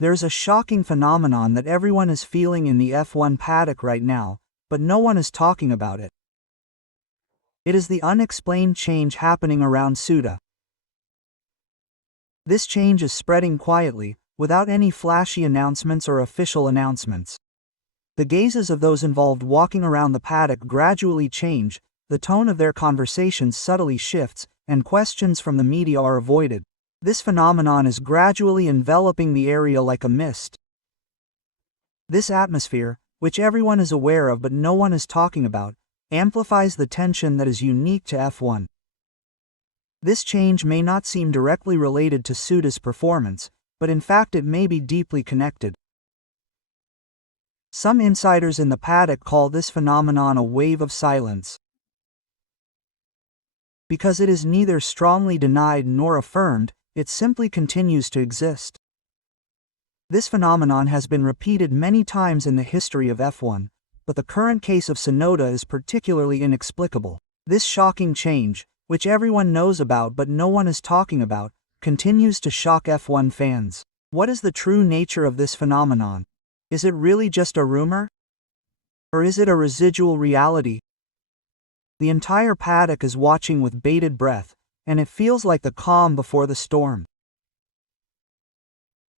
There's a shocking phenomenon that everyone is feeling in the F1 paddock right now, but no one is talking about it. It is the unexplained change happening around Tsunoda. This change is spreading quietly, without any flashy announcements or official announcements. The gazes of those involved walking around the paddock gradually change, the tone of their conversations subtly shifts, and questions from the media are avoided. This phenomenon is gradually enveloping the area like a mist. This atmosphere, which everyone is aware of but no one is talking about, amplifies the tension that is unique to F1. This change may not seem directly related to Tsunoda's performance, but in fact it may be deeply connected. Some insiders in the paddock call this phenomenon a wave of silence. Because it is neither strongly denied nor affirmed, it simply continues to exist. This phenomenon has been repeated many times in the history of F1, but the current case of Tsunoda is particularly inexplicable. This shocking change, which everyone knows about but no one is talking about, continues to shock F1 fans. What is the true nature of this phenomenon? Is it really just a rumor? Or is it a residual reality? The entire paddock is watching with bated breath, and it feels like the calm before the storm.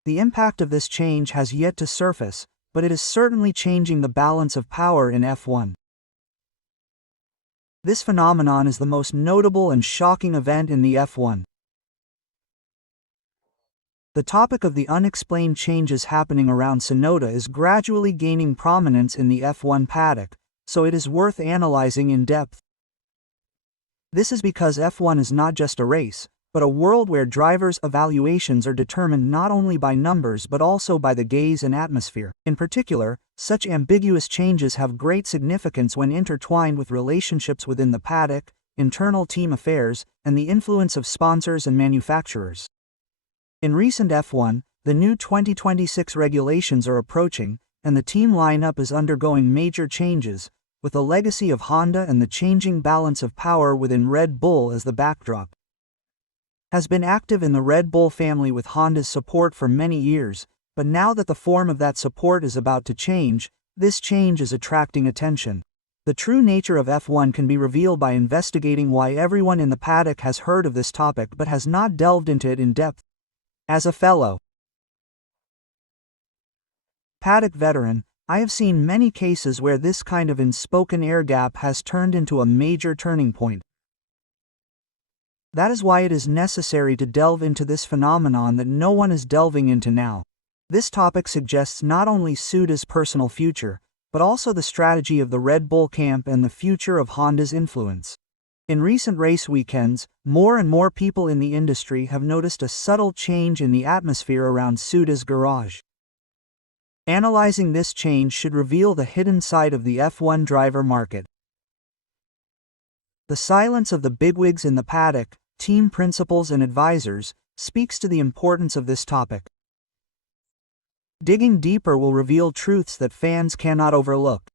The impact of this change has yet to surface, but it is certainly changing the balance of power in F1. This phenomenon is the most notable and shocking event in the F1. The topic of the unexplained changes happening around Tsunoda is gradually gaining prominence in the F1 paddock, so it is worth analyzing in depth. This is because F1 is not just a race, but a world where drivers' evaluations are determined not only by numbers but also by the gaze and atmosphere. In particular, such ambiguous changes have great significance when intertwined with relationships within the paddock, internal team affairs, and the influence of sponsors and manufacturers. In recent F1, the new 2026 regulations are approaching, and the team lineup is undergoing major changes, with the legacy of Honda and the changing balance of power within Red Bull as the backdrop. Has been active in the Red Bull family with Honda's support for many years, but now that the form of that support is about to change, this change is attracting attention. The true nature of F1 can be revealed by investigating why everyone in the paddock has heard of this topic but has not delved into it in depth. As a fellow paddock veteran, I have seen many cases where this kind of unspoken air gap has turned into a major turning point. That is why it is necessary to delve into this phenomenon that no one is delving into now. This topic suggests not only Tsunoda's personal future, but also the strategy of the Red Bull camp and the future of Honda's influence. In recent race weekends, more and more people in the industry have noticed a subtle change in the atmosphere around Tsunoda's garage. Analyzing this change should reveal the hidden side of the F1 driver market. The silence of the bigwigs in the paddock, team principals and advisors, speaks to the importance of this topic. Digging deeper will reveal truths that fans cannot overlook.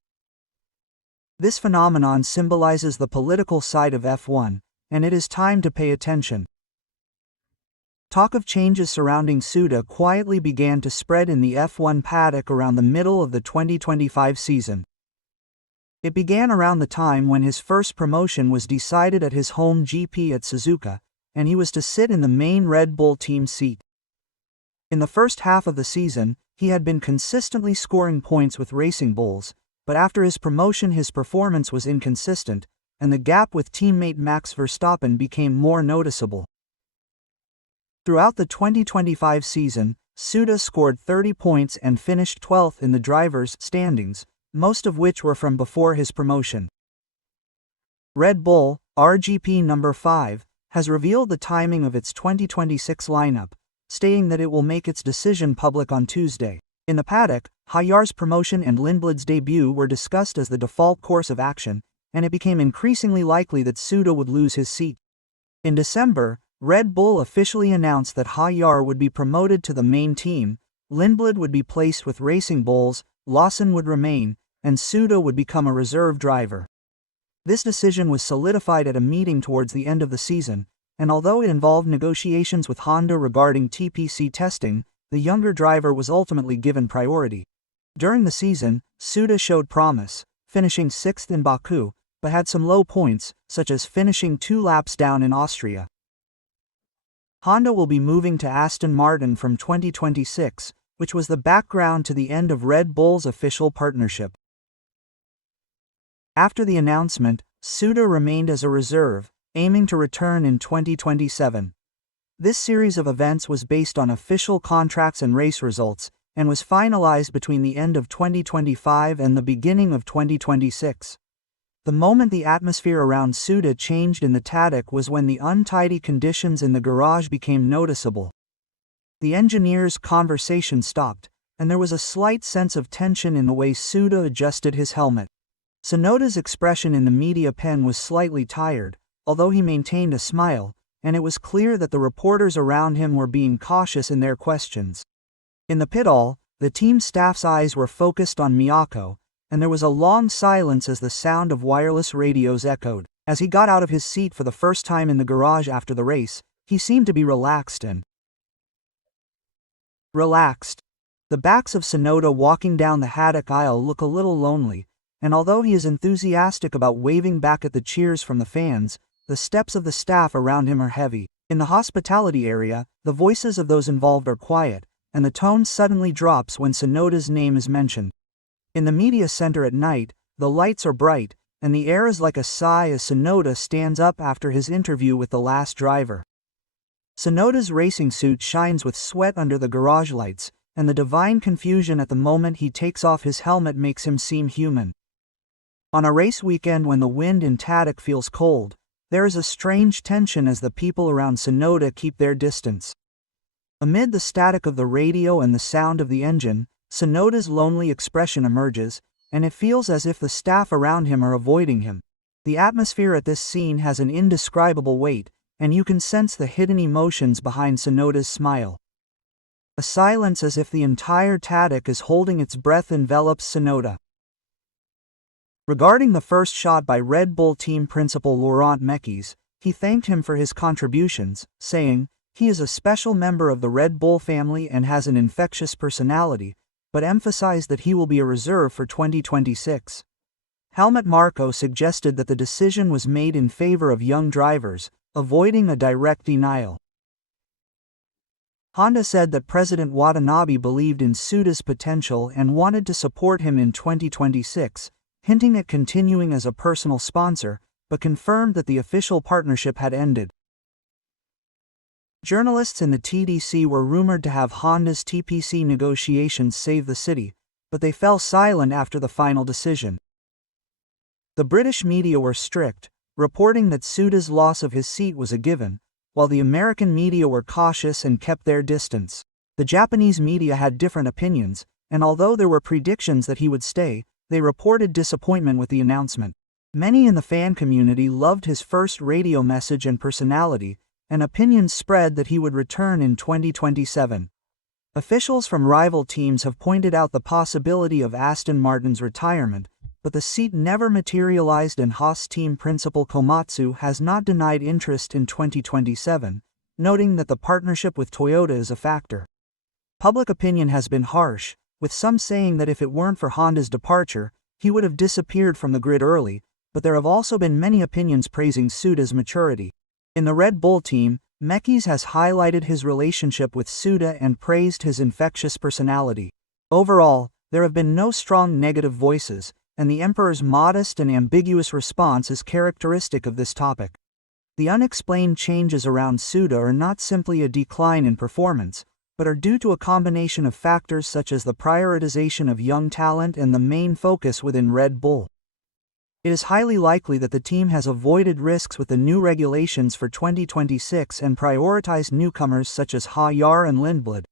This phenomenon symbolizes the political side of F1, and it is time to pay attention. Talk of changes surrounding Tsunoda quietly began to spread in the F1 paddock around the middle of the 2025 season. It began around the time when his first promotion was decided at his home GP at Suzuka, and he was to sit in the main Red Bull team seat. In the first half of the season, he had been consistently scoring points with Racing Bulls, but after his promotion his performance was inconsistent, and the gap with teammate Max Verstappen became more noticeable. Throughout the 2025 season, Tsunoda scored 30 points and finished 12th in the drivers' standings, most of which were from before his promotion. Red Bull, RGP number 5, has revealed the timing of its 2026 lineup, stating that it will make its decision public on Tuesday. In the paddock, Hajar's promotion and Lindblad's debut were discussed as the default course of action, and it became increasingly likely that Tsunoda would lose his seat. In December, Red Bull officially announced that Hajar would be promoted to the main team, Lindblad would be placed with Racing Bulls, Lawson would remain, and Tsunoda would become a reserve driver. This decision was solidified at a meeting towards the end of the season, and although it involved negotiations with Honda regarding TPC testing, the younger driver was ultimately given priority. During the season, Tsunoda showed promise, finishing 6th in Baku, but had some low points, such as finishing 2 laps down in Austria. Honda will be moving to Aston Martin from 2026, which was the background to the end of Red Bull's official partnership. After the announcement, Tsunoda remained as a reserve, aiming to return in 2027. This series of events was based on official contracts and race results, and was finalized between the end of 2025 and the beginning of 2026. The moment the atmosphere around Tsunoda changed in the paddock was when the untidy conditions in the garage became noticeable. The engineers' conversation stopped, and there was a slight sense of tension in the way Tsunoda adjusted his helmet. Tsunoda's expression in the media pen was slightly tired, although he maintained a smile, and it was clear that the reporters around him were being cautious in their questions. In the pit hall, the team staff's eyes were focused on Miyako, and there was a long silence as the sound of wireless radios echoed. As he got out of his seat for the first time in the garage after the race, he seemed to be relaxed. The backs of Tsunoda walking down the paddock aisle look a little lonely, and although he is enthusiastic about waving back at the cheers from the fans, the steps of the staff around him are heavy. In the hospitality area, the voices of those involved are quiet, and the tone suddenly drops when Tsunoda's name is mentioned. In the media center at night, the lights are bright, and the air is like a sigh as Tsunoda stands up after his interview with the last driver. Tsunoda's racing suit shines with sweat under the garage lights, and the divine confusion at the moment he takes off his helmet makes him seem human. On a race weekend when the wind in paddock feels cold, there is a strange tension as the people around Tsunoda keep their distance. Amid the static of the radio and the sound of the engine, Tsunoda's lonely expression emerges, and it feels as if the staff around him are avoiding him. The atmosphere at this scene has an indescribable weight, and you can sense the hidden emotions behind Tsunoda's smile. A silence as if the entire paddock is holding its breath envelops Tsunoda. Regarding the first shot by Red Bull team principal Laurent Mekies, he thanked him for his contributions, saying, "He is a special member of the Red Bull family and has an infectious personality," but emphasized that he will be a reserve for 2026. Helmut Marko suggested that the decision was made in favor of young drivers, avoiding a direct denial. Honda said that President Watanabe believed in Tsunoda's potential and wanted to support him in 2026, hinting at continuing as a personal sponsor, but confirmed that the official partnership had ended. Journalists in the TDC were rumored to have Honda's TPC negotiations save the city, but they fell silent after the final decision. The British media were strict, reporting that Tsunoda's loss of his seat was a given, while the American media were cautious and kept their distance. The Japanese media had different opinions, and although there were predictions that he would stay, they reported disappointment with the announcement. Many in the fan community loved his first radio message and personality, and opinions spread that he would return in 2027. Officials from rival teams have pointed out the possibility of Aston Martin's retirement, but the seat never materialized, and Haas team principal Komatsu has not denied interest in 2027, noting that the partnership with Toyota is a factor. Public opinion has been harsh, with some saying that if it weren't for Honda's departure, he would have disappeared from the grid early, but there have also been many opinions praising Tsunoda's maturity. In the Red Bull team, Mekies has highlighted his relationship with Tsunoda and praised his infectious personality. Overall, there have been no strong negative voices, and the Emperor's modest and ambiguous response is characteristic of this topic. The unexplained changes around Tsunoda are not simply a decline in performance, but are due to a combination of factors such as the prioritization of young talent and the main focus within Red Bull. It is highly likely that the team has avoided risks with the new regulations for 2026 and prioritized newcomers such as Ha-Yar and Lindblad.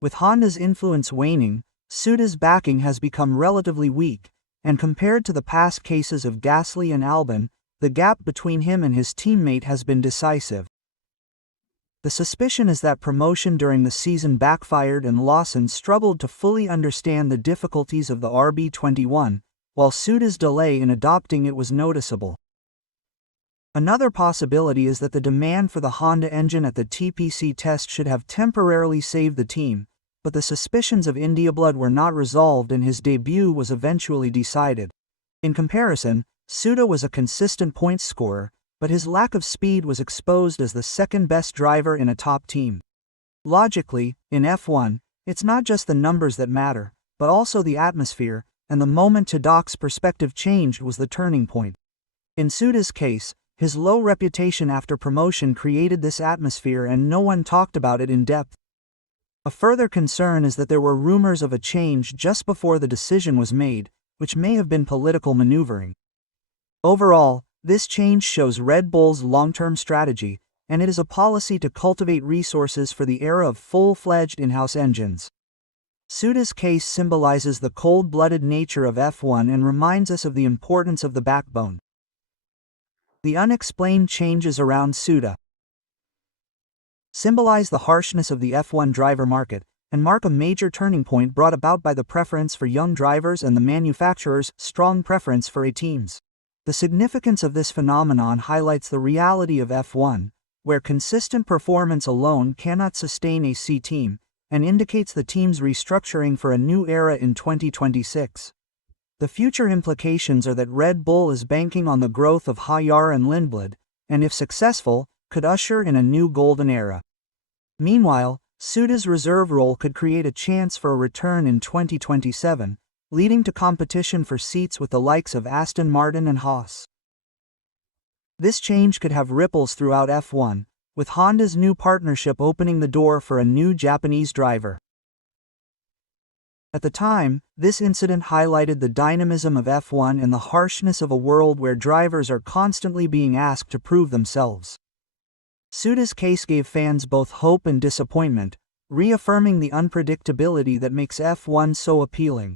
With Honda's influence waning, Tsunoda's backing has become relatively weak, and compared to the past cases of Gasly and Albon, the gap between him and his teammate has been decisive. The suspicion is that promotion during the season backfired and Lawson struggled to fully understand the difficulties of the RB21, while Tsunoda's delay in adopting it was noticeable. Another possibility is that the demand for the Honda engine at the TPC test should have temporarily saved the team, but the suspicions of India blood were not resolved and his debut was eventually decided. In comparison, Tsunoda was a consistent points scorer, but his lack of speed was exposed as the second-best driver in a top team. Logically, in F1, it's not just the numbers that matter, but also the atmosphere, and the moment Tadoc's perspective changed was the turning point. In Tsunoda's case, his low reputation after promotion created this atmosphere and no one talked about it in depth. A further concern is that there were rumors of a change just before the decision was made, which may have been political maneuvering. Overall, this change shows Red Bull's long-term strategy, and it is a policy to cultivate resources for the era of full-fledged in-house engines. Tsunoda's case symbolizes the cold-blooded nature of F1 and reminds us of the importance of the backbone. The unexplained changes around Tsunoda symbolize the harshness of the F1 driver market, and mark a major turning point brought about by the preference for young drivers and the manufacturer's strong preference for A teams. The significance of this phenomenon highlights the reality of F1, where consistent performance alone cannot sustain a C team, and indicates the team's restructuring for a new era in 2026. The future implications are that Red Bull is banking on the growth of Hayar and Lindblad, and if successful, could usher in a new golden era. Meanwhile, Tsunoda's reserve role could create a chance for a return in 2027, leading to competition for seats with the likes of Aston Martin and Haas. This change could have ripples throughout F1, with Honda's new partnership opening the door for a new Japanese driver. At the time, this incident highlighted the dynamism of F1 and the harshness of a world where drivers are constantly being asked to prove themselves. Tsunoda's case gave fans both hope and disappointment, reaffirming the unpredictability that makes F1 so appealing.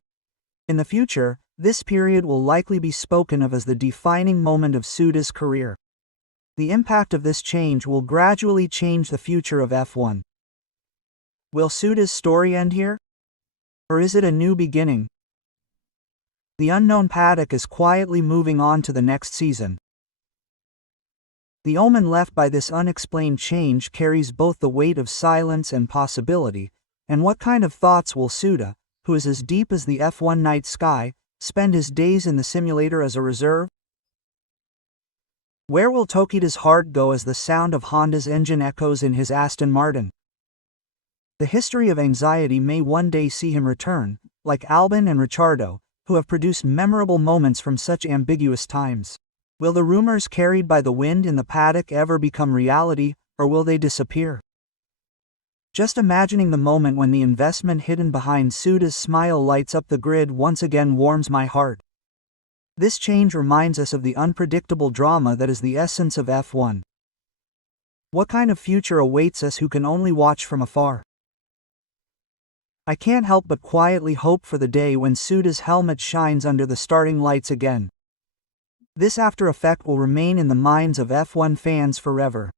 In the future, this period will likely be spoken of as the defining moment of Tsunoda's career. The impact of this change will gradually change the future of F1. Will Tsunoda's story end here? Or is it a new beginning? The unknown paddock is quietly moving on to the next season. The omen left by this unexplained change carries both the weight of silence and possibility, and what kind of thoughts will Tsunoda, who is as deep as the F1 night sky, spend his days in the simulator as a reserve? Where will Tokida's heart go as the sound of Honda's engine echoes in his Aston Martin? The history of anxiety may one day see him return, like Albon and Ricciardo, who have produced memorable moments from such ambiguous times. Will the rumors carried by the wind in the paddock ever become reality, or will they disappear? Just imagining the moment when the investment hidden behind Tsunoda's smile lights up the grid once again warms my heart. This change reminds us of the unpredictable drama that is the essence of F1. What kind of future awaits us who can only watch from afar? I can't help but quietly hope for the day when Tsunoda's helmet shines under the starting lights again. This after effect will remain in the minds of F1 fans forever.